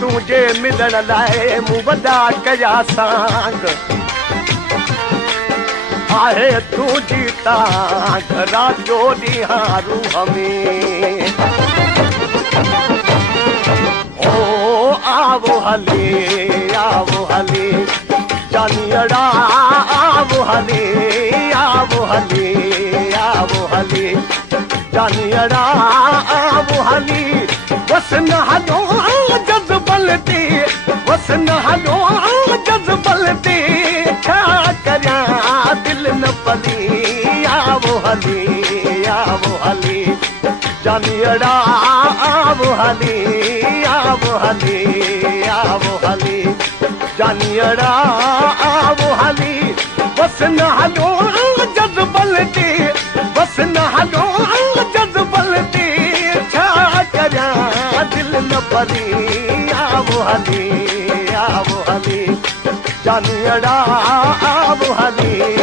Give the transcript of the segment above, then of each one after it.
तुझे मिलण लाइ मूं वॾा कया सांग आहे तुंहिंजी तांग रात जो ॾींहुं रूह में ओ आवो हले जानियड़ा आवो हले जानियड़ा आवो हली वसन हलो जज़्बलती वसन हलो जज़्बलती छा करियां दिल न पली आवो हली जानियड़ा आवो हली जानियड़ा आवो हली वसन हलो जज़्बलती वसन हलो जज़्बलती छा करियां दिल न पली आवो हली जानियड़ा आवो हली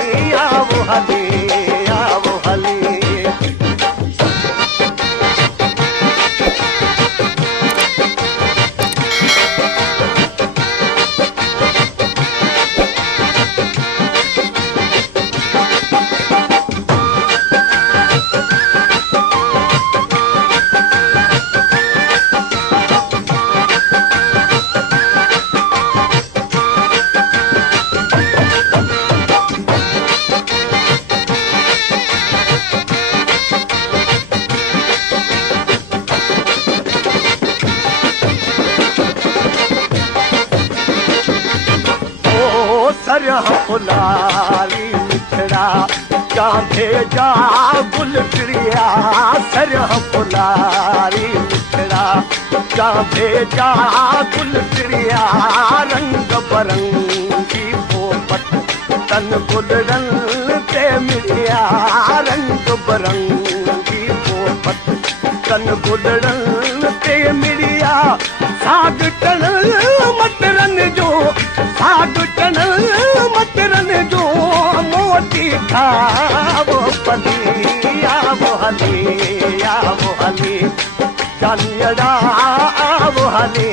फुलारी मिठड़ा कांधे जा गुल प्रिया सरह फुलारी मिठड़ा कांधे जा गुल प्रिया रंग बरंगी पोपट तन गुलरन ते मिलिया रंग बरंगी पोपट तन गुलरन ते मिलिया साग टन मटरन जो साग टन मटरन जो मोटी खावो पली आवो हली जानियड़ा आवो हली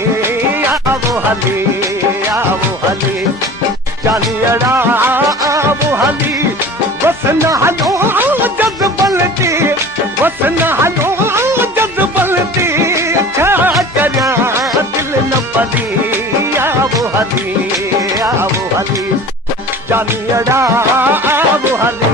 जानियड़ा आवो हली वसन हलो जज़्बलती वसन हलो जज़्बलती छा करियां दिल न पली आवो हली जानियड़ा आवो हली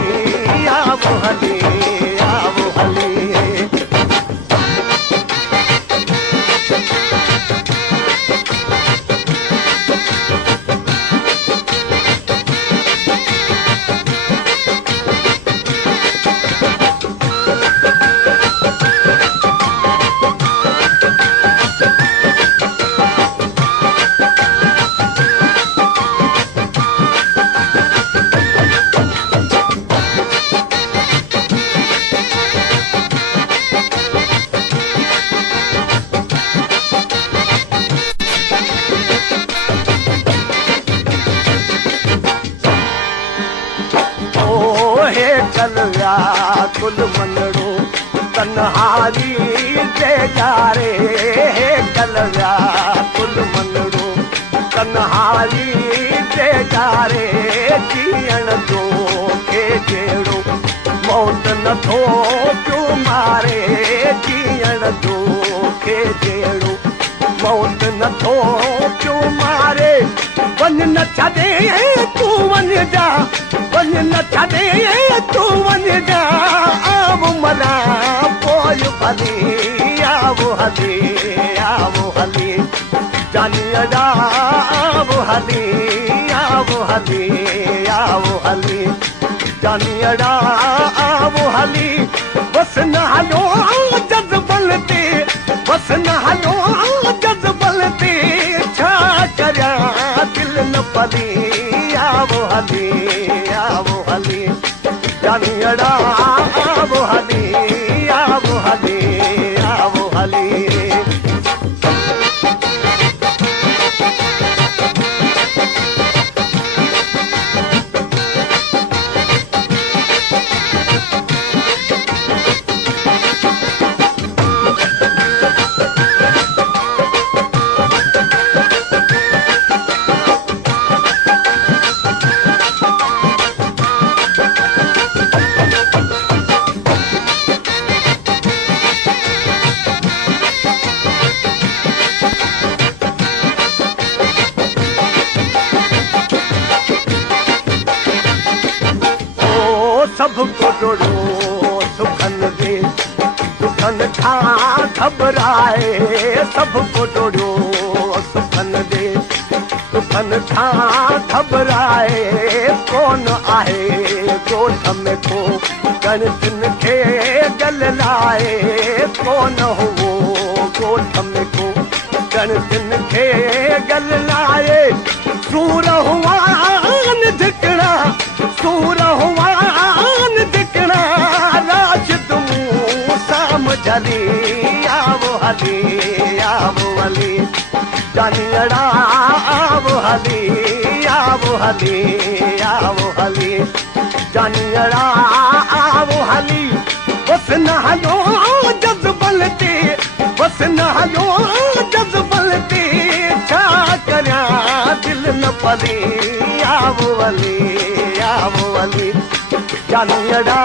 कुल मनड़ो तन्हारी जे जारे कलया कुल मनड़ो तन्हारी जे जारे जीअण जो के जेड़ो मौत न नथो पियो मारे जीअण जो के जहिड़ो मौत नथो पियो मारे वञ न छॾे तूं वञ जा वञ न छॾे तूं वञ जा आव मना पोइ भली आव हली जानियड़ा आव हली जानियड़ा आव हली बस न हलो जज़बल ते बस न हलो जज़बल ते छा करियां दिलि न पली आव हली जानियड़ा आव हली सभु कोडड़ो सुखन खां घबराए सभु कोडड़ो सुखन खां घबराए कोन आहे ॻोठ में को गणतिन खे गल लाए कोन हुओ ॻोठ में को गणतिन खे गल लाए सूर हुआ धिकड़ा सूर हुआ जली आव हली जानियड़ा आव हली जानियड़ा आव हली बस न हलो जज़बल ते बस न हलो जज़बल ते छा करियां दिलि न पली आव हली जानियड़ा